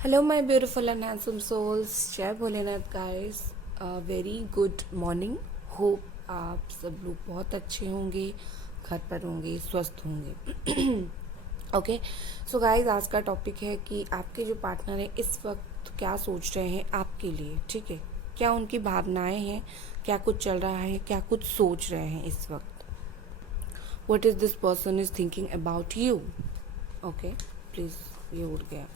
Hello, my beautiful and handsome souls. जय Bholenath guys. Very good morning. Hope आप सब लोग बहुत अच्छे होंगे, घर पर होंगे, स्वस्थ होंगे. ओके. सो गाइस, आज का टॉपिक है कि आपके जो पार्टनर है इस वक्त क्या सोच रहे हैं आपके लिए. ठीक है, क्या उनकी भावनाएं हैं, क्या कुछ चल रहा है, क्या कुछ सोच रहे हैं इस वक्त. What is this person is thinking about you. Okay, please. ये उड़ गया.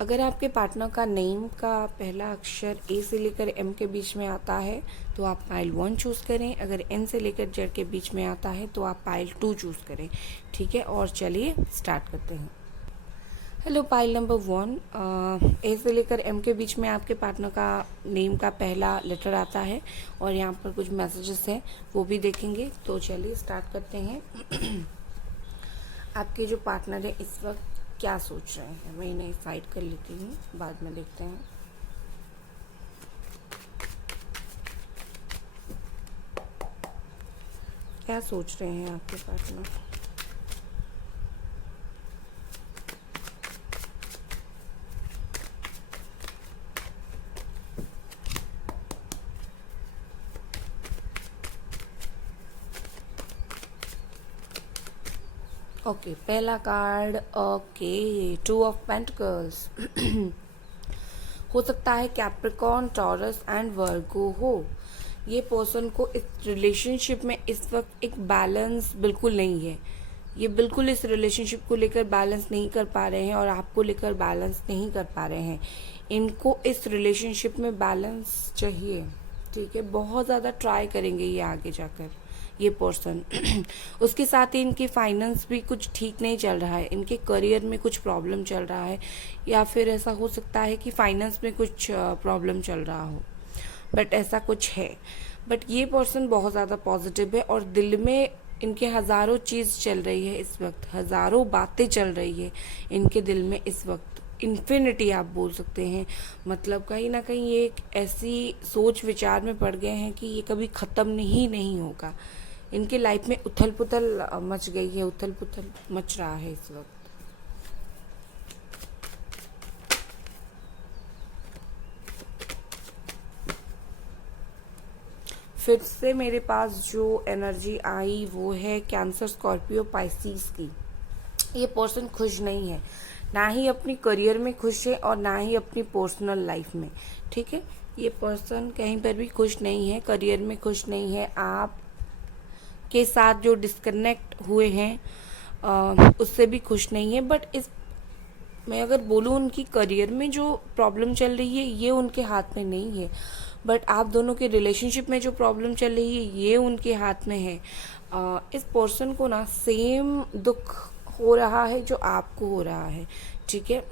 अगर आपके पार्टनर का नेम का पहला अक्षर ए से लेकर एम के बीच में आता है तो आप पाइल 1 चूज़ करें. अगर एन से लेकर जेड के बीच में आता है तो आप पाइल 2 चूज़ करें. ठीक है, और चलिए स्टार्ट करते हैं. Hello, pile number 1. ए से लेकर एम के बीच में आपके पार्टनर का नेम का पहला लेटर आता है और यहाँ पर कुछ मैसेजेस हैं, वो भी देखेंगे. तो चलिए स्टार्ट करते हैं. आपके जो पार्टनर है इस वक्त क्या सोच रहे हैं. मैं इन्हें साइड कर लेती हूँ, बाद में देखते हैं. क्या सोच रहे हैं आपके पार्टनर. ओके, पहला कार्ड. Okay, 2 of pentacles. हो सकता है कैप्रिकॉर्न, टॉरस एंड वर्गो हो. ये पर्सन को इस रिलेशनशिप में इस वक्त एक बैलेंस बिल्कुल नहीं है. ये बिल्कुल इस रिलेशनशिप को लेकर बैलेंस नहीं कर पा रहे हैं और आपको लेकर बैलेंस नहीं कर पा रहे हैं. इनको इस रिलेशनशिप में बैलेंस चाहिए. ठीक है, बहुत ज़्यादा ट्राई करेंगे ये आगे जाकर ये पर्सन. उसके साथ ही इनकी फाइनेंस भी कुछ ठीक नहीं चल रहा है. इनके करियर में कुछ प्रॉब्लम चल रहा है या फिर ऐसा हो सकता है कि फाइनेंस में कुछ प्रॉब्लम चल रहा हो. बट ऐसा कुछ है. बट ये पर्सन बहुत ज़्यादा पॉजिटिव है और दिल में इनके हज़ारों चीज़ चल रही है इस वक्त. हज़ारों बातें चल रही है इनके दिल में इस वक्त. इन्फिनिटी आप बोल सकते हैं. मतलब कहीं ना कहीं ये एक ऐसी सोच विचार में पड़ गए हैं कि ये कभी ख़त्म ही नहीं होगा. इनके लाइफ में उथल पुथल मच गई है, उथल पुथल मच रहा है इस वक्त. फिर से मेरे पास जो एनर्जी आई वो है कैंसर, स्कॉर्पियो, पाइसिस की. ये पर्सन खुश नहीं है, ना ही अपनी करियर में खुश है और ना ही अपनी पर्सनल लाइफ में. ठीक है, ये पर्सन कहीं पर भी खुश नहीं है, करियर में खुश नहीं है. आप के साथ जो डिस्कनेक्ट हुए हैं उससे भी खुश नहीं है. बट इस मैं अगर बोलूँ उनकी करियर में जो प्रॉब्लम चल रही है ये उनके हाथ में नहीं है. बट आप दोनों के रिलेशनशिप में जो प्रॉब्लम चल रही है ये उनके हाथ में है. इस पर्सन को ना सेम दुख हो रहा है जो आपको हो रहा है. ठीक है.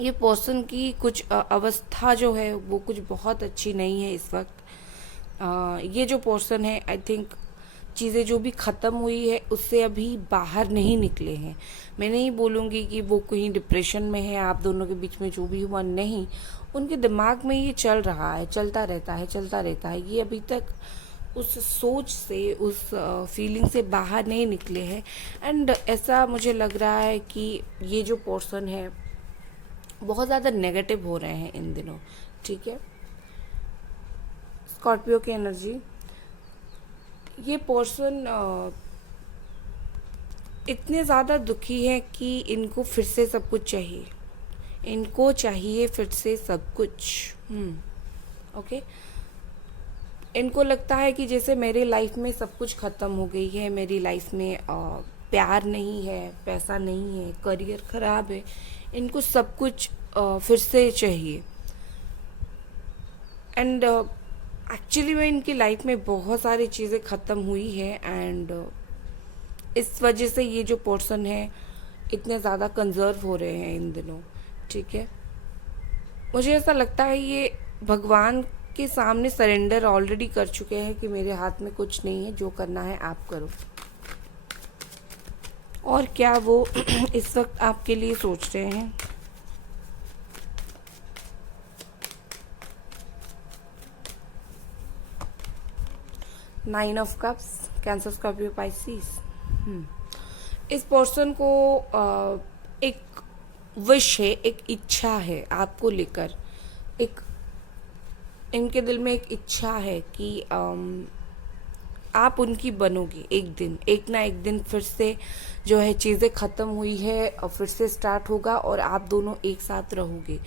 ये पर्सन की कुछ अवस्था जो है वो कुछ बहुत अच्छी नहीं है इस वक्त. ये जो पर्सन है आई थिंक चीज़ें जो भी ख़त्म हुई है उससे अभी बाहर नहीं निकले हैं. मैं नहीं बोलूँगी कि वो कहीं डिप्रेशन में है, आप दोनों के बीच में जो भी हुआ नहीं. उनके दिमाग में ये चल रहा है, चलता रहता है, चलता रहता है. ये अभी तक उस सोच से, उस फीलिंग से बाहर नहीं निकले हैं. एंड ऐसा मुझे लग रहा है कि ये जो पर्सन है बहुत ज़्यादा नेगेटिव हो रहे हैं इन दिनों. ठीक है. स्कॉर्पियो की एनर्जी. ये पर्सन इतने ज़्यादा दुखी है कि इनको फिर से सब कुछ चाहिए. इनको चाहिए फिर से सब कुछ. ओके. इनको लगता है कि जैसे मेरी लाइफ में सब कुछ ख़त्म हो गई है, मेरी लाइफ में प्यार नहीं है, पैसा नहीं है, करियर ख़राब है. इनको सब कुछ फिर से चाहिए. एंड एक्चुअली में इनकी लाइफ में बहुत सारी चीज़ें ख़त्म हुई है एंड इस वजह से ये जो पर्सन है इतने ज़्यादा कंजर्व हो रहे हैं इन दिनों. ठीक है. मुझे ऐसा लगता है ये भगवान के सामने सरेंडर ऑलरेडी कर चुके हैं कि मेरे हाथ में कुछ नहीं है, जो करना है आप करो. और क्या वो इस वक्त आपके लिए सोच रहे हैं. Nine of cups, cancer, Scorpio, Pisces. इस पर्सन को एक विश है, एक इच्छा है आपको लेकर। एक इनके दिल में एक इच्छा है कि आप उनकी बनोगे एक दिन, एक ना एक दिन फिर से जो है चीज़ें ख़त्म हुई है और फिर से स्टार्ट होगा और आप दोनों एक साथ रहोगे।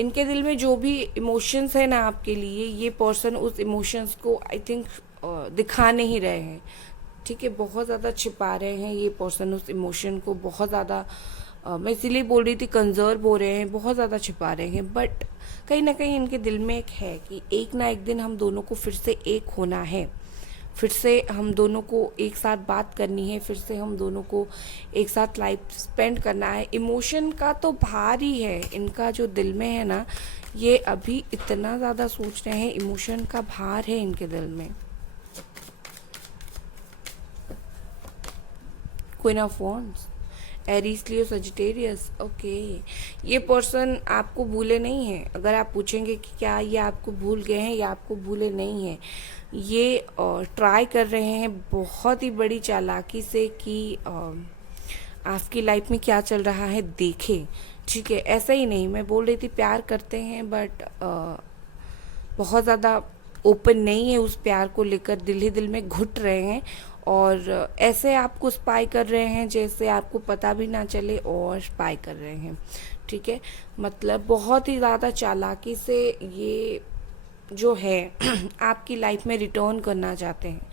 इनके दिल में जो भी इमोशंस है ना आपके लिए, ये पर्सन उस इमोशंस को आई थिंक दिखा नहीं रहे हैं। ठीक है, बहुत ज़्यादा छिपा रहे हैं ये पर्सन उस इमोशन को, बहुत ज़्यादा मैं इसीलिए बोल रही थी कंजर्व हो रहे हैं, बहुत ज़्यादा छिपा रहे हैं। बट कहीं ना कहीं इनके दिल में एक है कि एक ना एक दिन हम दोनों को फिर से एक होना है, फिर से हम दोनों को एक साथ बात करनी है, फिर से हम दोनों को एक साथ लाइफ स्पेंड करना है। इमोशन का तो भार ही है इनका जो दिल में है ना, ये अभी इतना ज़्यादा सोच रहे हैं, इमोशन का भार है इनके दिल में। Queen of wands, Aries, Leo, Sagittarius. Okay, ये पर्सन आपको भूले नहीं हैं। अगर आप पूछेंगे कि क्या ये आपको भूल गए हैं या आपको भूले नहीं हैं, ये ट्राई कर रहे हैं बहुत ही बड़ी चालाकी से कि आपकी लाइफ में क्या चल रहा है देखें। ठीक है, ऐसा ही नहीं, मैं बोल रही थी प्यार करते हैं बट बहुत ज़्यादा ओपन नहीं है उस प्यार को लेकर, दिल ही दिल में घुट रहे हैं और ऐसे आपको स्पाई कर रहे हैं जैसे आपको पता भी ना चले और स्पाई कर रहे हैं। ठीक है, मतलब बहुत ही ज़्यादा चालाकी से ये जो है आपकी लाइफ में रिटर्न करना चाहते हैं,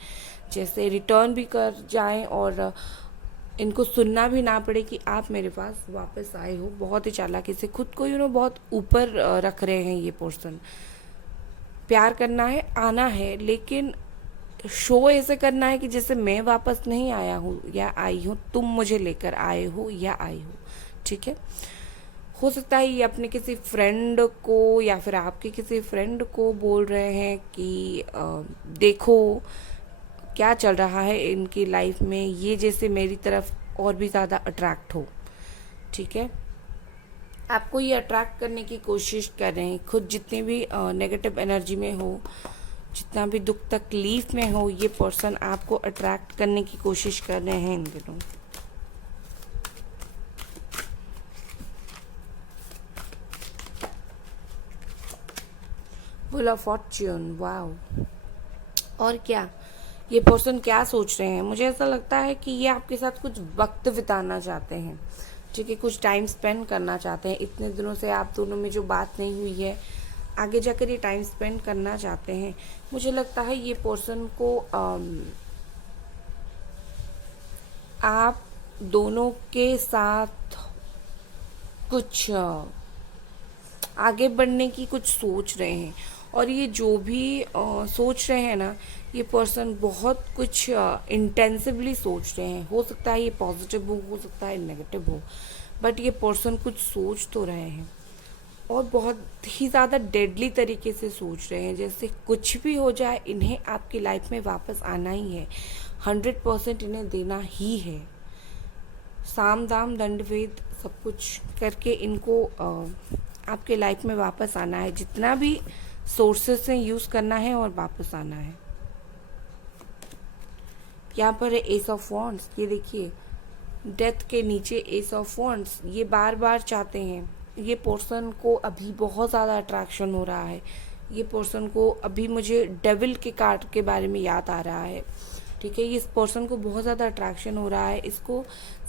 जैसे रिटर्न भी कर जाएं और इनको सुनना भी ना पड़े कि आप मेरे पास वापस आए हो। बहुत ही चालाकी से खुद को बहुत ऊपर रख रहे हैं ये पर्सन। प्यार करना है, आना है, लेकिन शो ऐसे करना है कि जैसे मैं वापस नहीं आया हूँ या आई हूँ, तुम मुझे लेकर आए हो या आई हो। ठीक है, हो सकता है ये अपने किसी फ्रेंड को या फिर आपके किसी फ्रेंड को बोल रहे हैं कि देखो क्या चल रहा है इनकी लाइफ में, ये जैसे मेरी तरफ और भी ज़्यादा अट्रैक्ट हो। ठीक है, आपको ये अट्रैक्ट करने की कोशिश कर रहे हैं। खुद जितनी भी नेगेटिव एनर्जी में हो, जितना भी दुख तकलीफ में हो, ये पर्सन आपको अट्रैक्ट करने की कोशिश कर रहे हैं इन दिनों। Wheel of Fortune, wow. और क्या ये पर्सन क्या सोच रहे हैं, मुझे ऐसा लगता है कि ये आपके साथ कुछ वक्त बिताना चाहते हैं। ठीक है, कुछ टाइम स्पेंड करना चाहते हैं। इतने दिनों से आप दोनों में जो बात नहीं हुई है, आगे जाकर ये टाइम स्पेंड करना चाहते हैं। मुझे लगता है ये पर्सन को आप दोनों के साथ कुछ आगे बढ़ने की कुछ सोच रहे हैं। और ये जो भी सोच रहे हैं ना, ये पर्सन बहुत कुछ इंटेंसिवली सोच रहे हैं। हो सकता है ये पॉजिटिव हो सकता है नेगेटिव हो, बट ये पर्सन कुछ सोच तो रहे हैं और बहुत ही ज़्यादा डेडली तरीके से सोच रहे हैं। जैसे कुछ भी हो जाए, इन्हें आपकी लाइफ में वापस आना ही है, 100% इन्हें देना ही है। साम दाम दंड भेद सब कुछ करके इनको आपके लाइफ में वापस आना है। जितना भी सोर्सेस से यूज़ करना है और वापस आना है। यहाँ पर है एस ऑफ वॉन्ड्स, ये देखिए डेथ के नीचे एस ऑफ वॉन्ड्स। ये बार बार चाहते हैं, ये पर्सन को अभी बहुत ज़्यादा अट्रैक्शन हो रहा है। ये पर्सन को अभी मुझे डेविल के कार्ड के बारे में याद आ रहा है। ठीक है, इस पर्सन को बहुत ज़्यादा अट्रैक्शन हो रहा है। इसको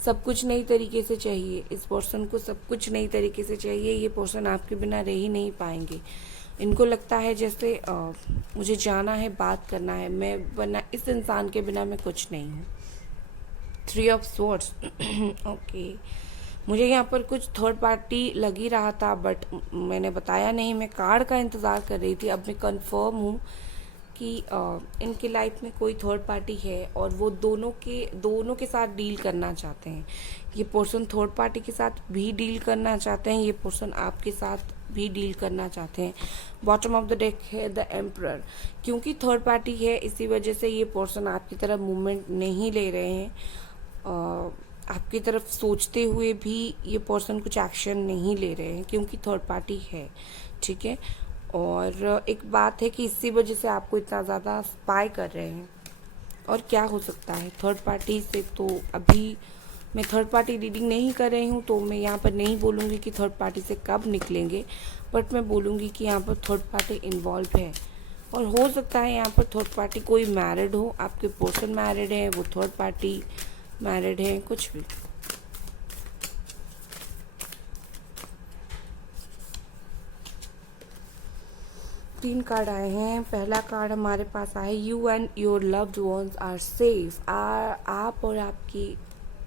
सब कुछ नई तरीके से चाहिए, इस पर्सन को सब कुछ नई तरीके से चाहिए। ये पर्सन आपके बिना रह ही नहीं पाएंगे। इनको लगता है जैसे मुझे जाना है, बात करना है, मैं बना इस इंसान के बिना मैं कुछ नहीं हूँ। 3 ऑफ स्वॉर्ड्स ओके, मुझे यहाँ पर कुछ थर्ड पार्टी लग ही रहा था बट मैंने बताया नहीं, मैं कार्ड का इंतज़ार कर रही थी। अब मैं कंफर्म हूँ कि इनकी लाइफ में कोई थर्ड पार्टी है और वो दोनों के साथ डील करना चाहते हैं। ये पर्सन थर्ड पार्टी के साथ भी डील करना चाहते हैं, ये पर्सन आपके साथ भी डील करना चाहते हैं। बॉटम ऑफ द डेक है द एम्परर। क्योंकि थर्ड पार्टी है, इसी वजह से ये पर्सन आपकी तरफ मूवमेंट नहीं ले रहे हैं। आपकी तरफ सोचते हुए भी ये पर्सन कुछ एक्शन नहीं ले रहे हैं क्योंकि थर्ड पार्टी है। ठीक है, और एक बात है कि इसी वजह से आपको इतना ज़्यादा स्पाई कर रहे हैं। और क्या हो सकता है थर्ड पार्टी से, तो अभी मैं थर्ड पार्टी रीडिंग नहीं कर रही हूँ, तो मैं यहाँ पर नहीं बोलूँगी कि थर्ड पार्टी से कब निकलेंगे, बट मैं बोलूँगी कि यहाँ पर थर्ड पार्टी इन्वॉल्व है। और हो सकता है यहाँ पर थर्ड पार्टी कोई मैरिड हो, आपके पर्सन मैरिड है, वो थर्ड पार्टी मैरिड है, कुछ भी। तीन कार्ड आए हैं। पहला कार्ड हमारे पास आया है, you and your loved ones are safe. आप और आपकी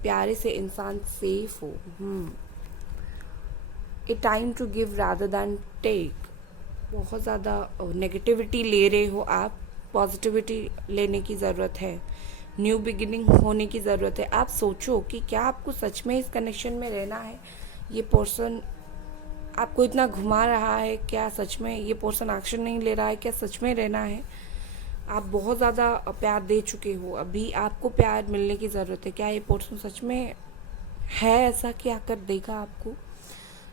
प्यारे से इंसान सेफ हो। A time to give rather than take. बहुत ज़्यादा नेगेटिविटी ले रहे हो आप, पॉजिटिविटी लेने की ज़रूरत है, न्यू बिगिनिंग होने की ज़रूरत है। आप सोचो कि क्या आपको सच में इस कनेक्शन में रहना है। ये पर्सन आपको इतना घुमा रहा है, क्या सच में ये पर्सन एक्शन नहीं ले रहा है, क्या सच में रहना है। आप बहुत ज़्यादा प्यार दे चुके हो, अभी आपको प्यार मिलने की ज़रूरत है। क्या ये पर्सन सच में है ऐसा कि आकर देगा आपको।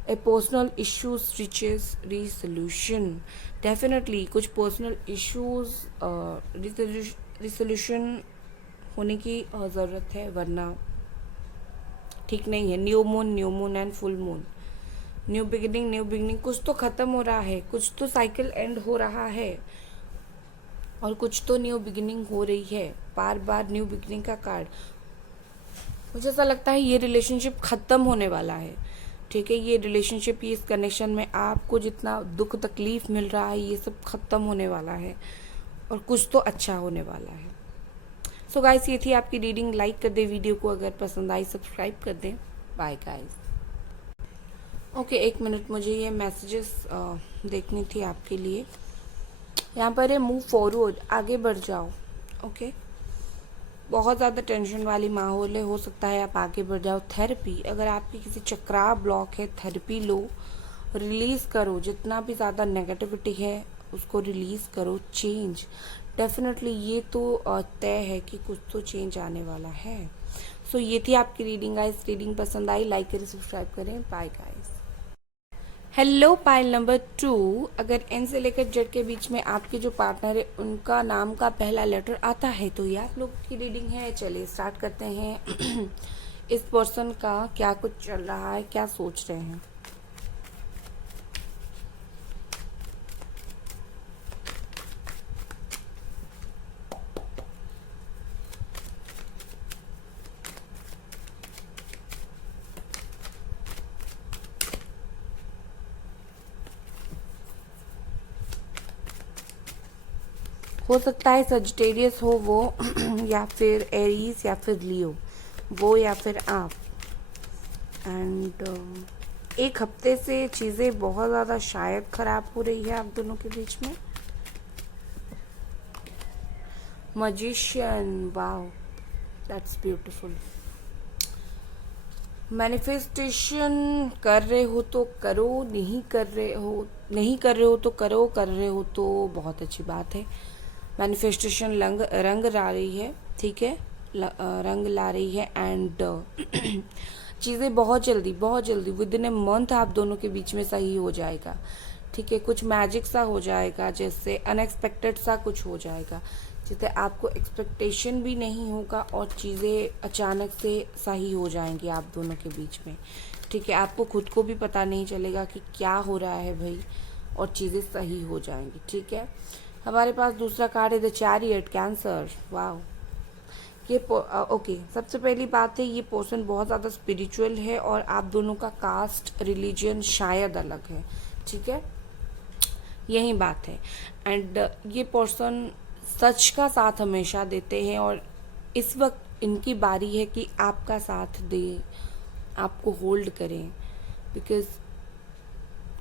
A personal issues reaches resolution. Definitely कुछ पर्सनल इश्यूज रिसोल्यूशन होने की ज़रूरत है, वरना ठीक नहीं है। New moon and full moon. New beginning, कुछ तो ख़त्म हो रहा है, कुछ तो साइकिल एंड हो रहा है, और कुछ तो न्यू बिगिनिंग हो रही है। बार बार न्यू बिगिनिंग का कार्ड, मुझे ऐसा लगता है ये रिलेशनशिप ख़त्म होने वाला है। ठीक है, ये रिलेशनशिप, ये इस कनेक्शन में आपको जितना दुख तकलीफ मिल रहा है, ये सब ख़त्म होने वाला है, और कुछ तो अच्छा होने वाला है। सो गाइस, ये थी आपकी रीडिंग। लाइक कर दे वीडियो को, अगर पसंद आई सब्सक्राइब कर दें। Bye guys. ओके, एक मिनट, मुझे ये मैसेजेस देखनी थी आपके लिए। यहाँ पर है मूव फॉरवर्ड, आगे बढ़ जाओ। ओके, बहुत ज़्यादा टेंशन वाली माहौल है, हो सकता है आप आगे बढ़ जाओ। थेरेपी, अगर आपकी किसी चक्राव ब्लॉक है, थेरेपी लो, रिलीज़ करो। जितना भी ज़्यादा नेगेटिविटी है उसको रिलीज़ करो। चेंज, डेफिनेटली ये तो तय है कि कुछ तो चेंज आने वाला है। सो ये थी आपकी रीडिंग गाइस। रीडिंग पसंद आई, लाइक करें, सब्सक्राइब करें। Bye guys. Hello pile number 2। अगर एन से लेकर जेड के बीच में आपके जो पार्टनर है उनका नाम का पहला लेटर आता है तो ये आप लोग की रीडिंग है। चलिए स्टार्ट करते हैं। इस पर्सन का क्या कुछ चल रहा है, क्या सोच रहे हैं। हो सकता है सजिटेरियस हो वो या फिर एरीज या फिर लियो, वो या फिर आप। एंड एक हफ्ते से चीज़ें बहुत ज़्यादा शायद ख़राब हो रही है आप दोनों के बीच में। Magician, wow, that's beautiful. Manifestation कर रहे हो तो करो, नहीं कर रहे हो तो करो, कर रहे हो तो बहुत अच्छी बात है। मैनिफेस्टेशन रंग ला रही है, ठीक है, रंग ला रही है। एंड चीज़ें बहुत जल्दी विद इन ए मंथ आप दोनों के बीच में सही हो जाएगा। ठीक है, कुछ मैजिक सा हो जाएगा, जैसे अनएक्सपेक्टेड सा कुछ हो जाएगा, जिससे आपको एक्सपेक्टेशन भी नहीं होगा और चीज़ें अचानक से सही हो जाएंगी आप दोनों के बीच में। ठीक है, आपको खुद को भी पता नहीं चलेगा कि क्या हो रहा है भाई, और चीज़ें सही हो जाएंगी। ठीक है, हमारे पास दूसरा कार्ड है द चैरियट, कैंसर। वाह, ये ओके, सबसे पहली बात है ये पर्सन बहुत ज़्यादा स्पिरिचुअल है और आप दोनों का कास्ट रिलीजन शायद अलग है। ठीक है, यही बात है। एंड ये पर्सन सच का साथ हमेशा देते हैं और इस वक्त इनकी बारी है कि आपका साथ दें, आपको होल्ड करें। बिकॉज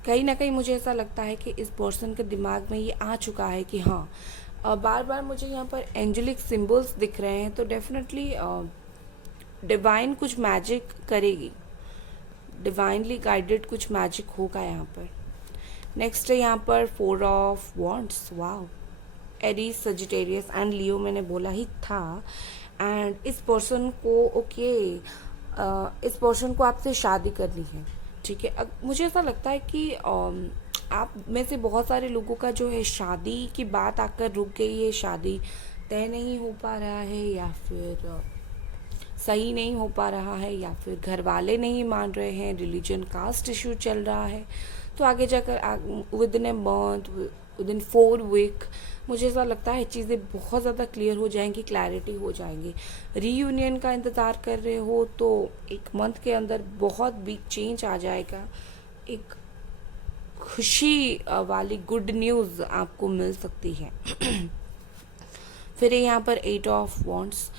कहीं ना कहीं मुझे ऐसा लगता है कि इस पर्सन के दिमाग में ये आ चुका है कि हाँ, बार बार मुझे यहाँ पर एंजेलिक सिंबल्स दिख रहे हैं, तो डेफिनेटली डिवाइन कुछ मैजिक करेगी, डिवाइनली गाइडेड कुछ मैजिक होगा यहाँ पर। नेक्स्ट है यहाँ पर 4 of wands. Wow, Aries, Sagittarius and Leo, मैंने बोला ही था। एंड इस पर्सन को इस पर्सन को आपसे शादी करनी है। ठीक है, मुझे ऐसा लगता है कि आप में से बहुत सारे लोगों का जो है शादी की बात आकर रुक गई है, शादी तय नहीं हो पा रहा है, या फिर सही नहीं हो पा रहा है, या फिर घर वाले नहीं मान रहे हैं, रिलीजन कास्ट इशू चल रहा है, तो आगे जाकर within a month, within 4 week मुझे ऐसा लगता है चीज़ें बहुत ज़्यादा क्लियर हो जाएंगी, क्लैरिटी हो जाएंगी। रीयूनियन का इंतज़ार कर रहे हो तो 1 मंथ के अंदर बहुत बिग चेंज आ जाएगा, एक खुशी वाली गुड न्यूज़ आपको मिल सकती है। फिर यहाँ पर 8 ऑफ वॉन्ड्स,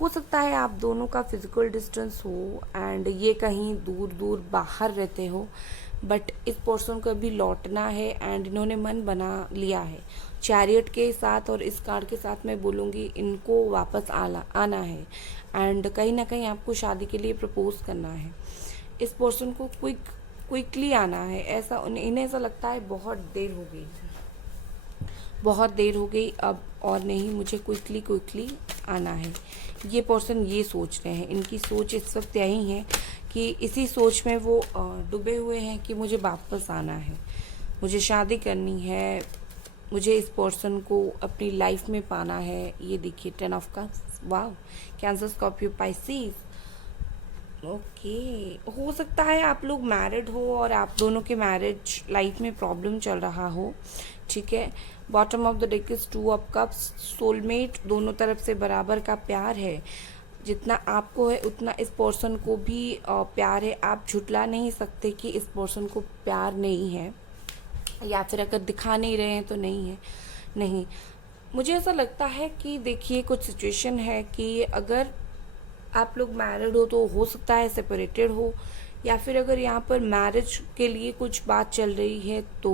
हो सकता है आप दोनों का फिजिकल डिस्टेंस हो एंड ये कहीं दूर दूर बाहर रहते हो, बट इस पर्सन को अभी लौटना है एंड इन्होंने मन बना लिया है। चैरियट के साथ और इस कार्ड के साथ मैं बोलूँगी इनको वापस आना है एंड कहीं ना कहीं आपको शादी के लिए प्रपोज करना है। इस पर्सन को क्विकली आना है, ऐसा इन्हें ऐसा लगता है बहुत देर हो गई, बहुत देर हो गई अब, और नहीं मुझे क्विकली आना है। ये पर्सन ये सोच रहे हैं, इनकी सोच इस वक्त यही है कि इसी सोच में वो डूबे हुए हैं कि मुझे वापस आना है, मुझे शादी करनी है, मुझे इस पर्सन को अपनी लाइफ में पाना है। ये देखिए 10 ऑफ कप्स, वाह, कैंसर, स्कॉर्पियो, पाइसेस। ओके, हो सकता है आप लोग मैरिड हो और आप दोनों के मैरिज लाइफ में प्रॉब्लम चल रहा हो, ठीक है। Bottom of the deck is 2 of cups, soulmate, दोनों तरफ से बराबर का प्यार है, जितना आपको है उतना इस पर्सन को भी प्यार है। आप झुटला नहीं सकते कि इस पर्सन को प्यार नहीं है, या फिर अगर दिखा नहीं रहे हैं तो नहीं है, नहीं। मुझे ऐसा लगता है कि देखिए कुछ सिचुएशन है कि अगर आप लोग मैरिड हो तो हो सकता है सेपरेटेड हो, या फिर अगर यहाँ पर मैरिज के लिए कुछ बात चल रही है तो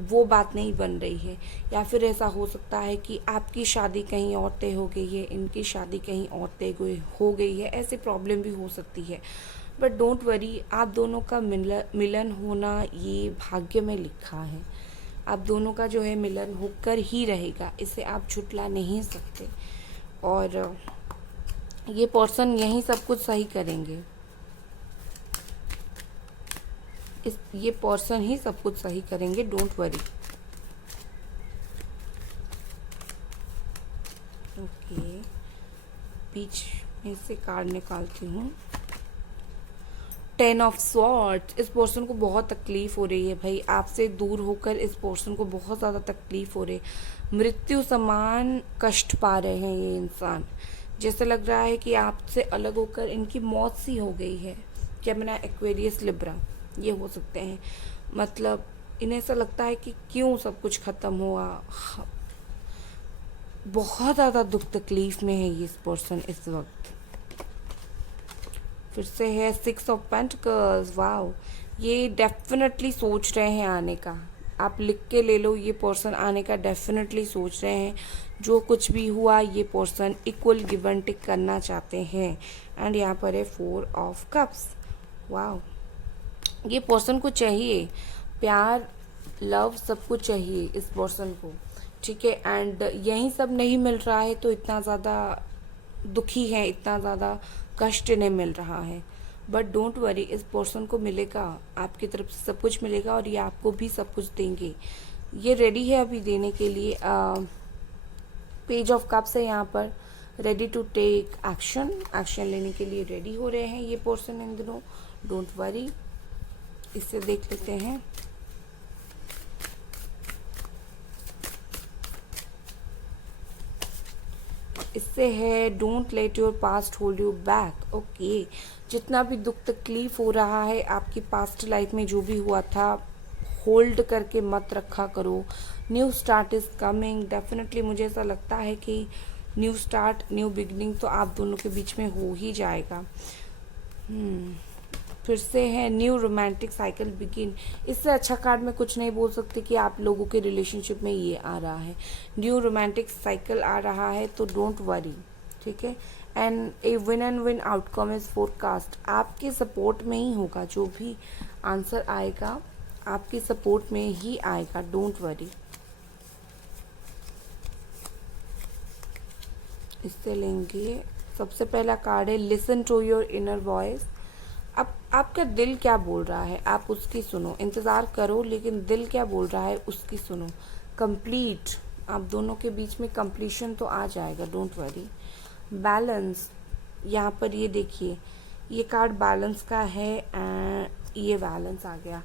वो बात नहीं बन रही है, या फिर ऐसा हो सकता है कि आपकी शादी कहीं और तय हो गई है, इनकी शादी कहीं और तय हो गई है, ऐसी प्रॉब्लम भी हो सकती है। बट डोंट वरी, आप दोनों का मिलन होना ये भाग्य में लिखा है, आप दोनों का जो है मिलन होकर ही रहेगा, इसे आप झुटला नहीं सकते। और ये पर्सन यही सब कुछ सही करेंगे, ये पर्सन ही सब कुछ सही करेंगे, डोंट वरी। ओके, बीच में से कार्ड निकालती हूँ। 10 ऑफ स्वॉर्ड्स, इस पर्सन को बहुत तकलीफ हो रही है भाई, आपसे दूर होकर इस पर्सन को बहुत ज़्यादा तकलीफ हो रही है, मृत्यु समान कष्ट पा रहे हैं ये इंसान। जैसे लग रहा है कि आपसे अलग होकर इनकी मौत सी हो गई है। जेमिनी, एक्वेरियस, लिब्रा ये हो सकते हैं, मतलब इन्हें ऐसा लगता है कि क्यों सब कुछ ख़त्म हुआ, बहुत ज़्यादा दुख तकलीफ में है ये इस पर्सन इस वक्त। फिर से है 6 ऑफ पेंटिकल्स, वाओ, ये डेफिनेटली सोच रहे हैं आने का, आप लिख के ले लो, ये पर्सन आने का डेफिनेटली सोच रहे हैं। जो कुछ भी हुआ ये person equal give and take करना चाहते हैं। एंड यहाँ पर है 4 ऑफ कप्स, वाओ, ये पर्सन को चाहिए प्यार, लव, सब कुछ चाहिए इस पर्सन को, ठीक है। एंड यही सब नहीं मिल रहा है तो इतना ज़्यादा दुखी है, इतना ज़्यादा कष्ट इन्हें मिल रहा है। बट डोंट वरी, इस पर्सन को मिलेगा, आपकी तरफ से सब कुछ मिलेगा और ये आपको भी सब कुछ देंगे, ये रेडी है अभी देने के लिए। पेज ऑफ कप्स है यहाँ पर, ready to take action, action लेने के लिए रेडी हो रहे हैं ये पर्सन इन दिनों, डोंट वरी। इससे देख लेते हैं। इससे है don't let your past hold you back. Okay, जितना भी दुख तकलीफ हो रहा है आपकी पास्ट लाइफ में, जो भी हुआ था, होल्ड करके मत रखा करो। New start is coming, definitely मुझे ऐसा लगता है कि न्यू स्टार्ट, न्यू बिगनिंग तो आप दोनों के बीच में हो ही जाएगा। फिर से है न्यू रोमांटिक साइकिल बिगिन, इससे अच्छा कार्ड मैं कुछ नहीं बोल सकती कि आप लोगों के रिलेशनशिप में ये आ रहा है, न्यू रोमांटिक साइकिल आ रहा है, तो डोंट वरी, ठीक है। And a win and win outcome is forecast, आपके सपोर्ट में ही होगा, जो भी आंसर आएगा आपके सपोर्ट में ही आएगा, डोंट वरी। इससे लेंगे, सबसे पहला कार्ड है listen to your inner voice. अब आपका दिल क्या बोल रहा है आप उसकी सुनो, इंतज़ार करो लेकिन दिल क्या बोल रहा है उसकी सुनो। कंप्लीट, आप दोनों के बीच में कंप्लीशन तो आ जाएगा, डोंट वरी। बैलेंस, यहाँ पर ये देखिए, ये कार्ड बैलेंस का है एंड ये बैलेंस आ गया।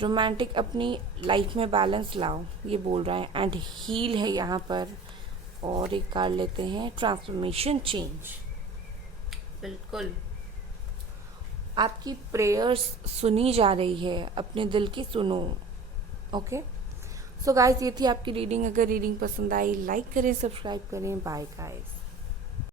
रोमांटिक अपनी लाइफ में बैलेंस लाओ, ये बोल रहा है। एंड हील है यहाँ पर। और एक कार्ड लेते हैं, ट्रांसफॉर्मेशन चेंज। बिल्कुल आपकी प्रेयर्स सुनी जा रही है, अपने दिल की सुनो। ओके, सो गाइस ये थी आपकी रीडिंग। अगर रीडिंग पसंद आई लाइक करें, सब्सक्राइब करें। Bye guys.